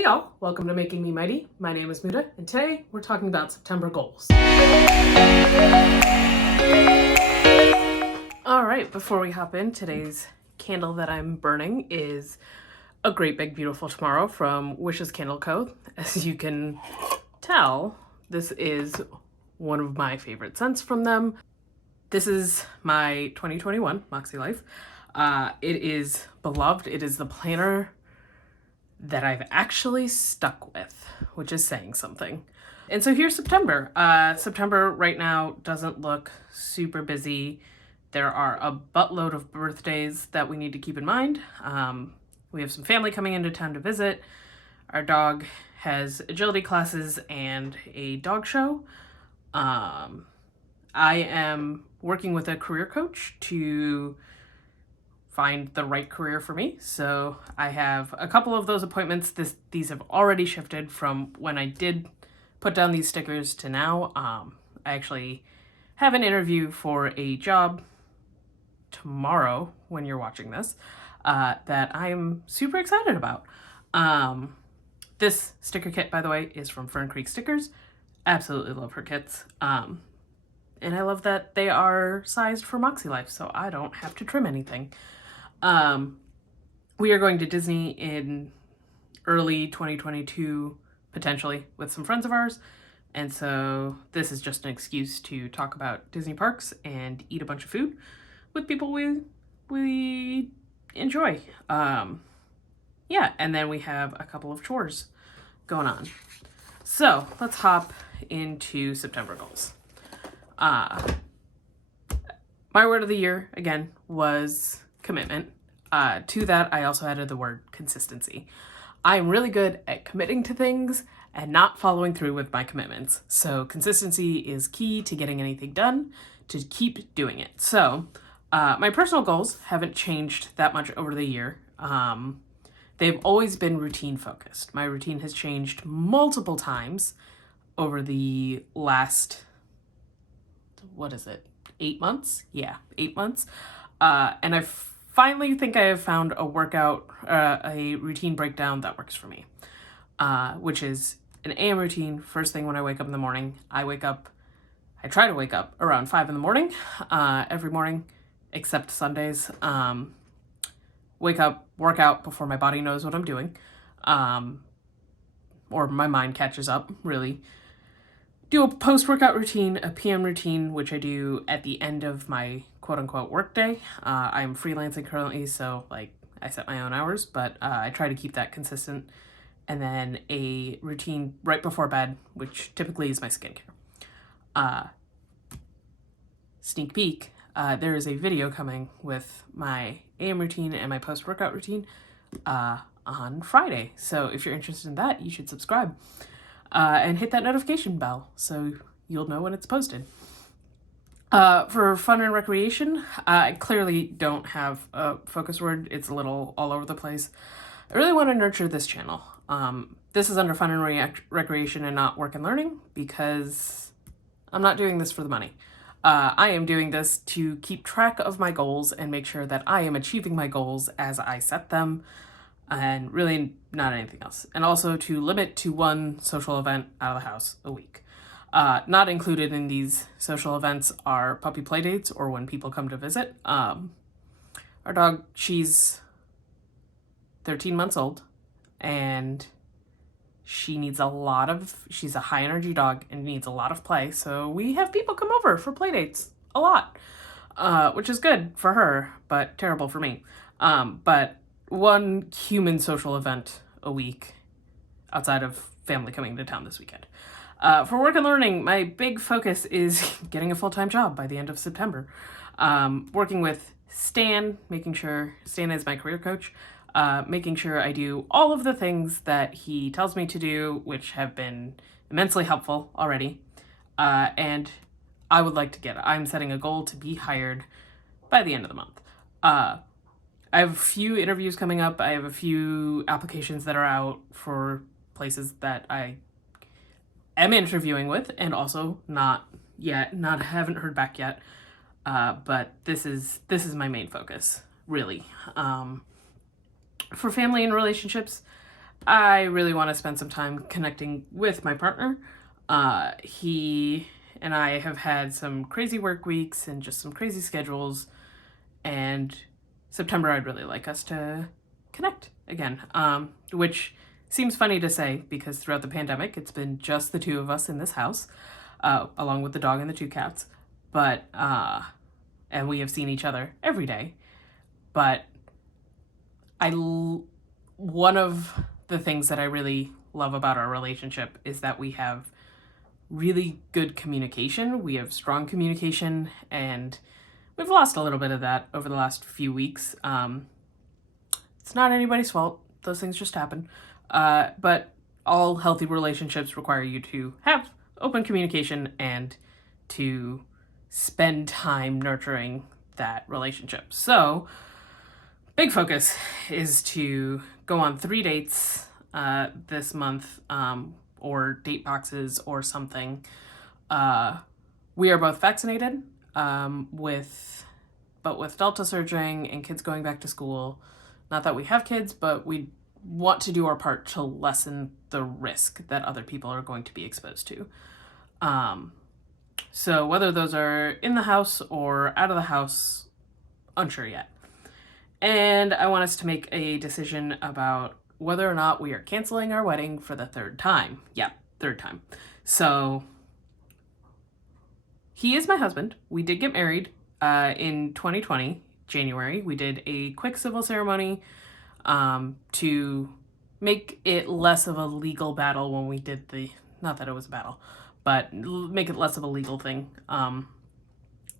Hey y'all, welcome to Making Me Mighty. My name is Muda, and today we're talking about September goals. All right, before we hop in, today's candle that I'm burning is A Great Big Beautiful Tomorrow from Wishes Candle Co. As you can tell, this is one of my favorite scents from them. This is my 2021 Moxie Life. It is beloved. It is the planner that I've actually stuck with, which is saying something. And so here's September. September right now doesn't look super busy. There are a buttload of birthdays that we need to keep in mind. We have some family coming into town to visit. Our dog has agility classes and a dog show. I am working with a career coach to find the right career for me. So I have a couple of those appointments. These have already shifted from when I did put down these stickers to now. I actually have an interview for a job tomorrow when you're watching this that I'm super excited about. This sticker kit, by the way, is from Fern Creek Stickers. Absolutely love her kits. And I love that they are sized for Moxie Life, so I don't have to trim anything. We are going to Disney in early 2022, potentially, with some friends of ours. And so this is just an excuse to talk about Disney parks and eat a bunch of food with people we enjoy. Yeah, and then we have a couple of chores going on. So let's hop into September goals. My word of the year, again, was commitment. To that, I also added the word consistency. I'm really good at committing to things and not following through with my commitments. So consistency is key to getting anything done, to keep doing it. So my personal goals haven't changed that much over the year. They've always been routine focused. My routine has changed multiple times over the last, 8 months? Yeah, 8 months. And I finally think I have found a routine breakdown that works for me, which is an AM routine. First thing when I wake up in the morning, I try to wake up around 5 in the morning, every morning, except Sundays. Wake up, work out before my body knows what I'm doing, or my mind catches up, really. Do a post-workout routine, a PM routine, which I do at the end of my quote-unquote workday. I'm freelancing currently, so I set my own hours, but I try to keep that consistent. And then a routine right before bed, which typically is my skincare. Sneak peek, there is a video coming with my AM routine and my post-workout routine on Friday. So if you're interested in that, you should subscribe. And hit that notification bell so you'll know when it's posted. For fun and recreation, I clearly don't have a focus word. It's a little all over the place. I really want to nurture this channel. This is under fun and recreation and not work and learning because I'm not doing this for the money. I am doing this to keep track of my goals and make sure that I am achieving my goals as I set them, and really not anything else. And also to limit to one social event out of the house a week. Not included in these social events are puppy play dates or when people come to visit. Our dog, she's 13 months old, and she's a high energy dog and needs a lot of play. So we have people come over for play dates a lot, which is good for her, but terrible for me. But one human social event a week outside of family coming to town this weekend. For work and learning, my big focus is getting a full-time job by the end of September. Working with Stan, making sure Stan is my career coach, making sure I do all of the things that he tells me to do, which have been immensely helpful already. And I'm setting a goal to be hired by the end of the month. I have a few interviews coming up. I have a few applications that are out for places that I am interviewing with, and also haven't heard back yet. But this is my main focus, really. For family and relationships, I really want to spend some time connecting with my partner. He and I have had some crazy work weeks and just some crazy schedules, and September I'd really like us to connect again, which seems funny to say because throughout the pandemic it's been just the two of us in this house, along with the dog and the two cats, but and we have seen each other every day. But one of the things that I really love about our relationship is that we have really good communication. We have strong communication, and we've lost a little bit of that over the last few weeks. It's not anybody's fault. Those things just happen. But all healthy relationships require you to have open communication and to spend time nurturing that relationship. So, big focus is to go on 3 dates this month, or date boxes or something. We are both vaccinated, with Delta surging and kids going back to school. Not that we have kids, but we want to do our part to lessen the risk that other people are going to be exposed to. So whether those are in the house or out of the house, unsure yet. And I want us to make a decision about whether or not we are canceling our wedding for the 3rd time. Yeah, 3rd time. So he is my husband. We did get married in 2020, January. We did a quick civil ceremony to make it less of a legal battle when we did not that it was a battle, but make it less of a legal thing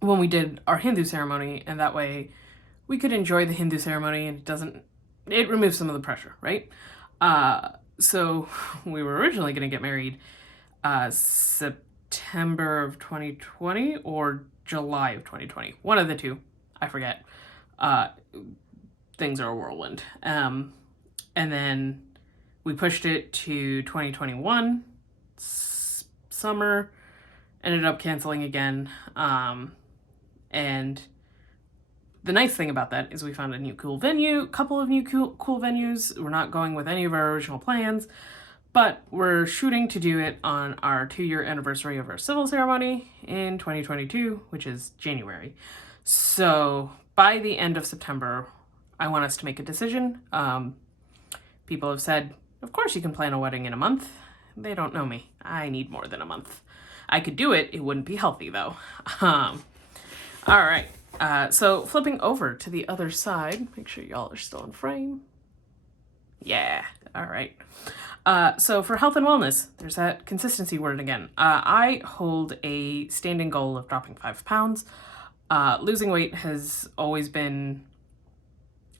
when we did our Hindu ceremony, and that way we could enjoy the Hindu ceremony and it removes some of the pressure, right? So we were originally going to get married September of 2020 or July of 2020. One of the two. I forget. Things are a whirlwind. And then we pushed it to 2021 summer, ended up canceling again. And the nice thing about that is we found a new cool venue, couple of new cool venues. We're not going with any of our original plans, but we're shooting to do it on our 2-year anniversary of our civil ceremony in 2022, which is January. So by the end of September, I want us to make a decision. People have said, of course you can plan a wedding in a month. They don't know me. I need more than a month. I could do it. It wouldn't be healthy though. All right. So flipping over to the other side, make sure y'all are still in frame. Yeah. All right. So for health and wellness, there's that consistency word again. I hold a standing goal of dropping 5 pounds. Losing weight has always been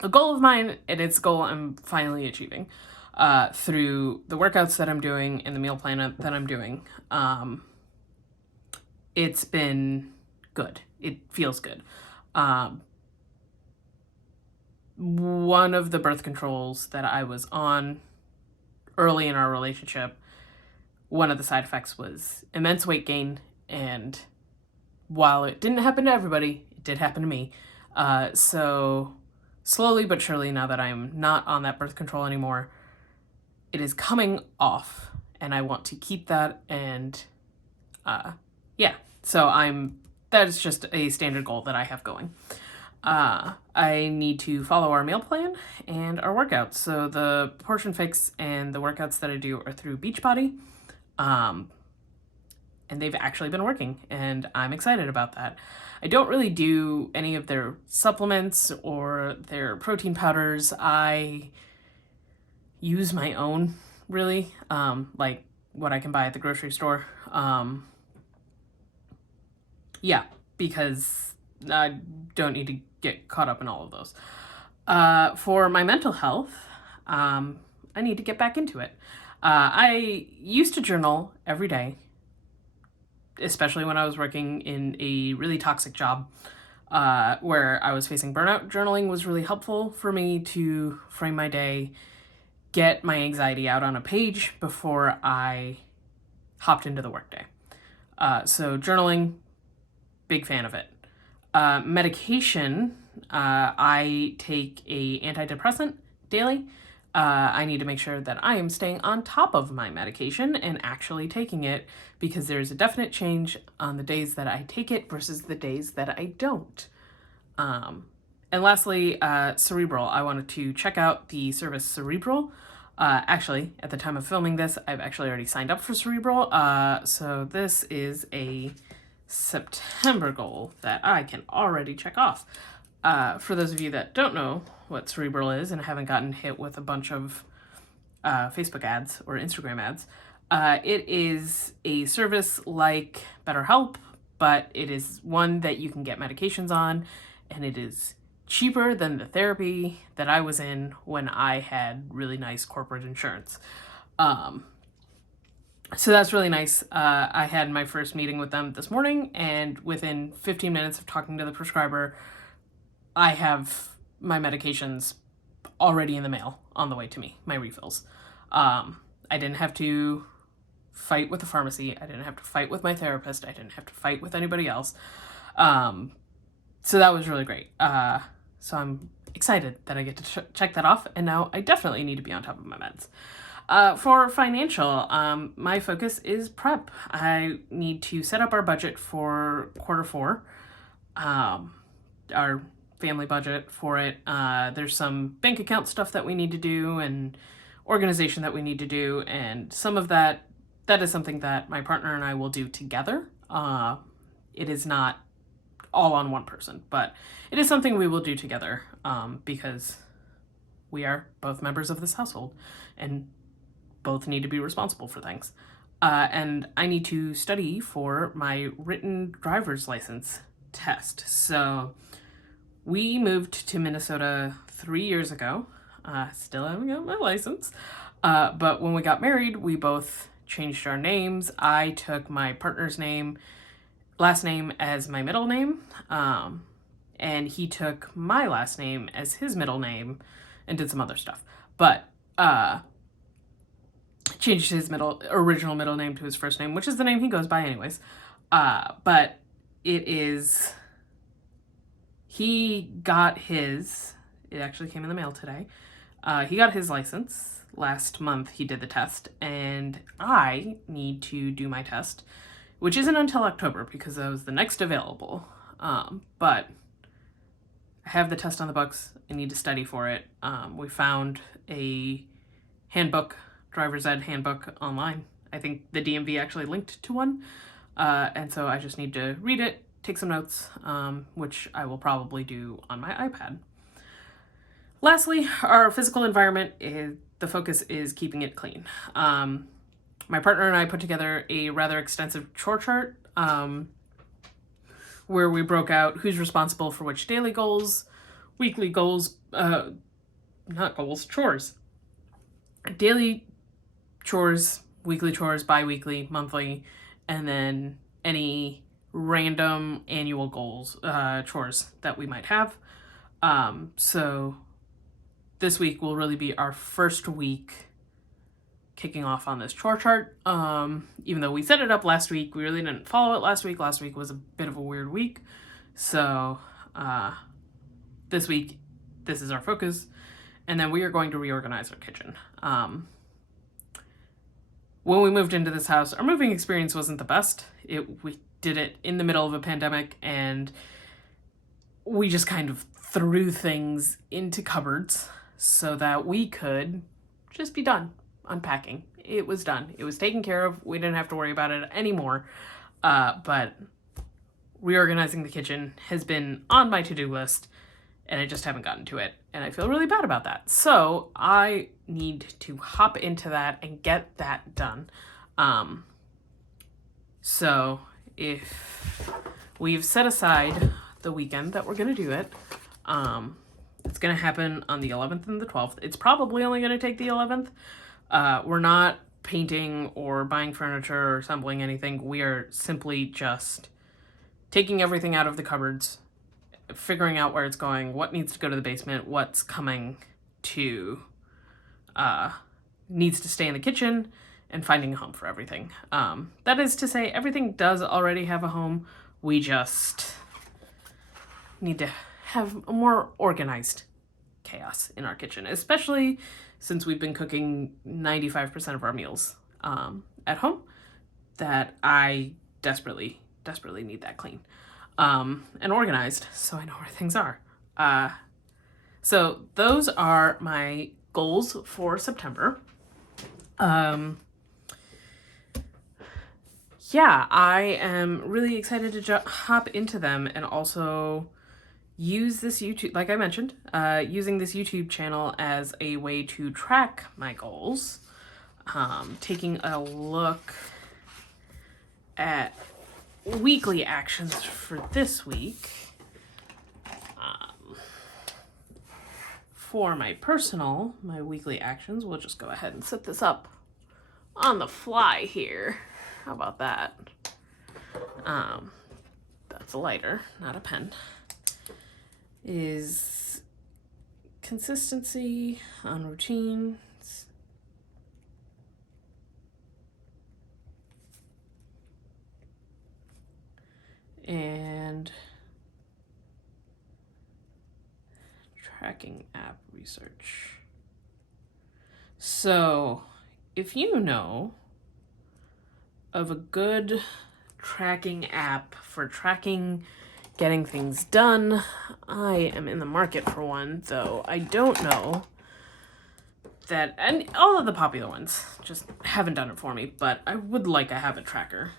a goal of mine, and it's a goal I'm finally achieving through the workouts that I'm doing and the meal plan that I'm doing. It's been good. It feels good. One of the birth controls that I was on early in our relationship, one of the side effects was immense weight gain, and while it didn't happen to everybody, it did happen to me. So slowly but surely, now that I'm not on that birth control anymore, it is coming off, and I want to keep that. And yeah, so that is just a standard goal that I have going. I need to follow our meal plan and our workouts. So the Portion Fix and the workouts that I do are through Beachbody. And they've actually been working, and I'm excited about that. I don't really do any of their supplements or their protein powders. I use my own, really, like what I can buy at the grocery store. Yeah, because I don't need to get caught up in all of those. For my mental health, I need to get back into it. I used to journal every day, especially when I was working in a really toxic job where I was facing burnout. Journaling was really helpful for me to frame my day, get my anxiety out on a page before I hopped into the workday. So journaling, big fan of it. Medication, I take a antidepressant daily. I need to make sure that I am staying on top of my medication and actually taking it, because there's a definite change on the days that I take it versus the days that I don't. And lastly, Cerebral. I wanted to check out the service Cerebral. Actually, at the time of filming this, I've actually already signed up for Cerebral. So this is a September goal that I can already check off. For those of you that don't know what Cerebral is and haven't gotten hit with a bunch of Facebook ads or Instagram ads, it is a service like BetterHelp, but it is one that you can get medications on, and it is cheaper than the therapy that I was in when I had really nice corporate insurance. So that's really nice. I had my first meeting with them this morning, and within 15 minutes of talking to the prescriber, I have my medications already in the mail on the way to me, my refills. I didn't have to fight with the pharmacy. I didn't have to fight with my therapist. I didn't have to fight with anybody else. So that was really great. So I'm excited that I get to check that off, and now I definitely need to be on top of my meds. For financial, my focus is prep. I need to set up our budget for Q4, our family budget for it. There's some bank account stuff that we need to do and organization that we need to do, and some of that is something that my partner and I will do together. It is not all on one person, but it is something we will do together, because we are both members of this household and both need to be responsible for things. And I need to study for my written driver's license test. So we moved to Minnesota 3 years ago. Still haven't got my license. But when we got married, we both changed our names. I took my partner's last name as my middle name, and he took my last name as his middle name and did some other stuff. But changed his original middle name to his first name, which is the name he goes by anyways. But he got it actually came in the mail today. He got his license last month. He did the test, and I need to do my test, which isn't until October because that was the next available. But I have the test on the books. I need to study for it. We found a handbook, driver's ed handbook online. I think the DMV actually linked to one. And so I just need to read it, take some notes, which I will probably do on my iPad. Lastly, our physical environment, the focus is keeping it clean. My partner and I put together a rather extensive chore chart, where we broke out who's responsible for which daily goals, weekly goals, chores. Daily chores, weekly chores, bi-weekly, monthly, and then any random annual goals, chores that we might have. So this week will really be our first week kicking off on this chore chart. Even though we set it up last week, we really didn't follow it last week. Last week was a bit of a weird week. So this week, this is our focus. And then we are going to reorganize our kitchen. When we moved into this house, our moving experience wasn't the best. We did it in the middle of a pandemic, and we just kind of threw things into cupboards so that we could just be done unpacking. It was done. It was taken care of. We didn't have to worry about it anymore. But reorganizing the kitchen has been on my to-do list, and I just haven't gotten to it. And I feel really bad about that. So I need to hop into that and get that done. So if we've set aside the weekend that we're going to do it, it's going to happen on the 11th and the 12th. It's probably only going to take the 11th. We're not painting or buying furniture or assembling anything. We are simply just taking everything out of the cupboards, figuring out where it's going, what needs to go to the basement, what's coming to, needs to stay in the kitchen, and finding a home for everything. That is to say, everything does already have a home. We just need to have a more organized chaos in our kitchen, especially since we've been cooking 95% of our meals at home, that I desperately need that clean and organized so I know where things are. So those are my goals for September. Yeah, I am really excited to hop into them and also use this YouTube, like I mentioned, using this YouTube channel as a way to track my goals. Taking a look at weekly actions for this week. For my weekly actions, we'll just go ahead and set this up on the fly here. How about that? That's a lighter, not a pen. Is consistency on routines. And tracking app research. So, if you know of a good tracking app for tracking getting things done, I am in the market for one, though I don't know that, and all of the popular ones just haven't done it for me, but I would like a habit tracker.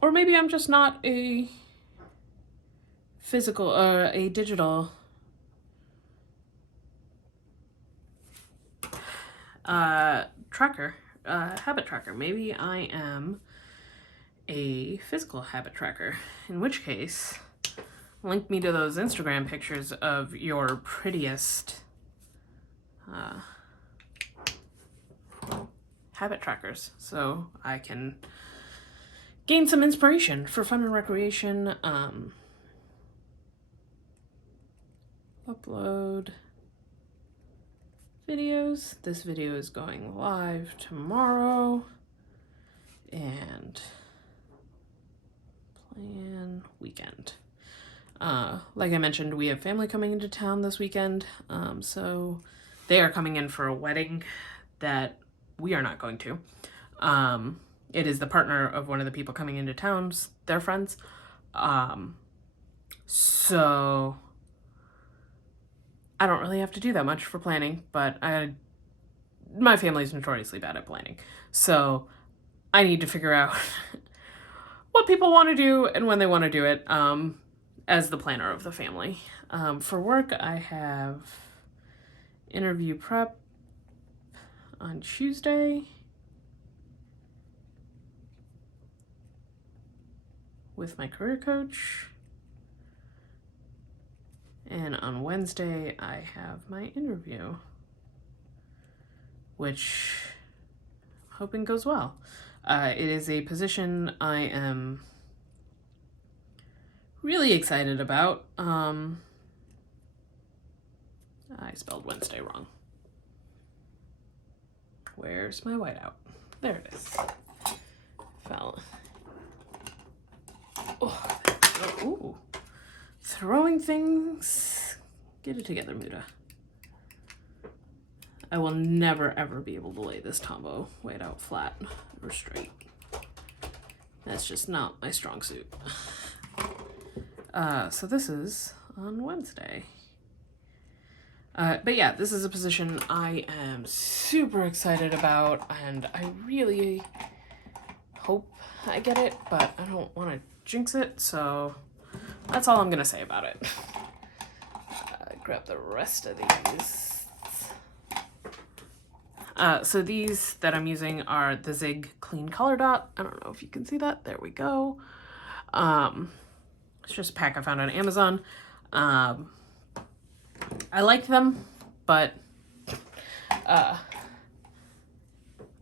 Or maybe I'm just not a physical or a digital tracker, habit tracker. Maybe I am a physical habit tracker, in which case link me to those Instagram pictures of your prettiest habit trackers so I can gain some inspiration for fun and recreation. Upload videos. This video is going live tomorrow. And plan weekend. Like I mentioned, we have family coming into town this weekend. So they are coming in for a wedding that we are not going to. It is the partner of one of the people coming into town, their friends. So I don't really have to do that much for planning, but my family's notoriously bad at planning. So I need to figure out what people want to do and when they want to do it as the planner of the family. For work, I have interview prep on Tuesday with my career coach. And on Wednesday, I have my interview, which I'm hoping goes well. It is a position I am really excited about. I spelled Wednesday wrong. Where's my whiteout? There it is. Fell. Oh, ooh. Throwing things. Get it together, Muda. I will never ever be able to lay this Tombow whiteout flat or straight. That's just not my strong suit. So this is on Wednesday. But yeah, this is a position I am super excited about, and I really hope I get it, but I don't want to jinx it, so that's all I'm going to say about it. Grab the rest of these. So these that I'm using are the Zig Clean Color Dot. I don't know if you can see that. There we go. It's just a pack I found on Amazon. I like them, but I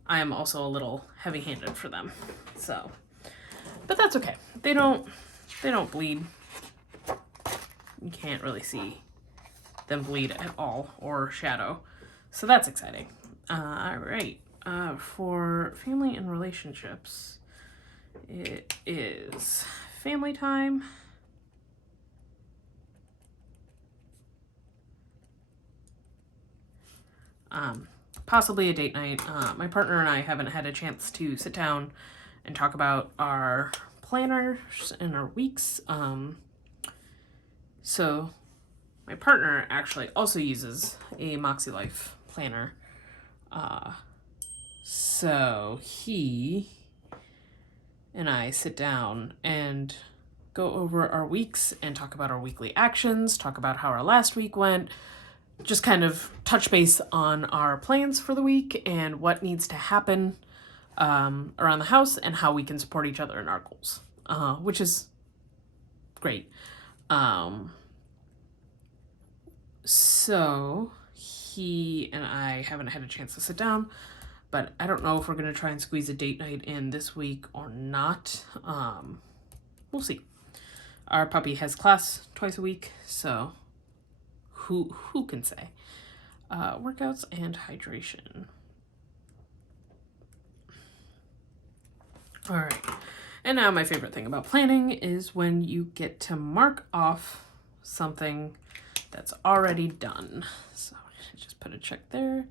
am also a little heavy-handed for them. So, but that's okay. They don't bleed. You can't really see them bleed at all or shadow. So that's exciting. All right. For family and relationships, it is family time. possibly a date night. My partner and I haven't had a chance to sit down and talk about our planners and our weeks. So my partner actually also uses a Moxie Life planner. So he and I sit down and go over our weeks and talk about our weekly actions, talk about how our last week went, just kind of touch base on our plans for the week and what needs to happen around the house and how we can support each other in our goals, which is great. So he and I haven't had a chance to sit down, but I don't know if we're going to try and squeeze a date night in this week or not. We'll see. Our puppy has class twice a week, so who can say? Workouts and hydration. All right. And now my favorite thing about planning is when you get to mark off something that's already done. So just put a check there.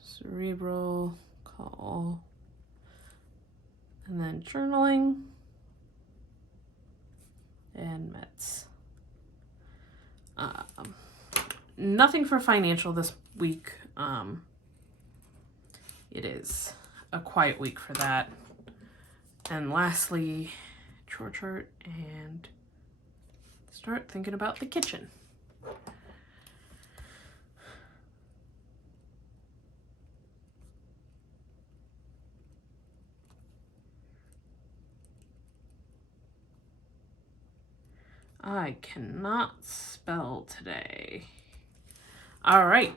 Cerebral call. And then journaling. And meds. Nothing for financial this week. It is a quiet week for that. And lastly, chore chart and start thinking about the kitchen. I cannot spell today. All right.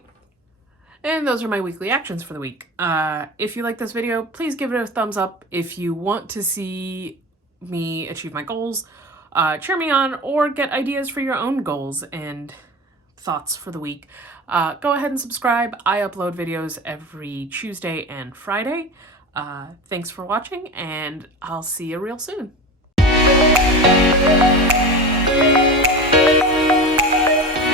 And those are my weekly actions for the week. If you like this video, please give it a thumbs up. If you want to see me achieve my goals, cheer me on, or get ideas for your own goals and thoughts for the week, go ahead and subscribe. I upload videos every Tuesday and Friday. Thanks for watching, and I'll see you real soon.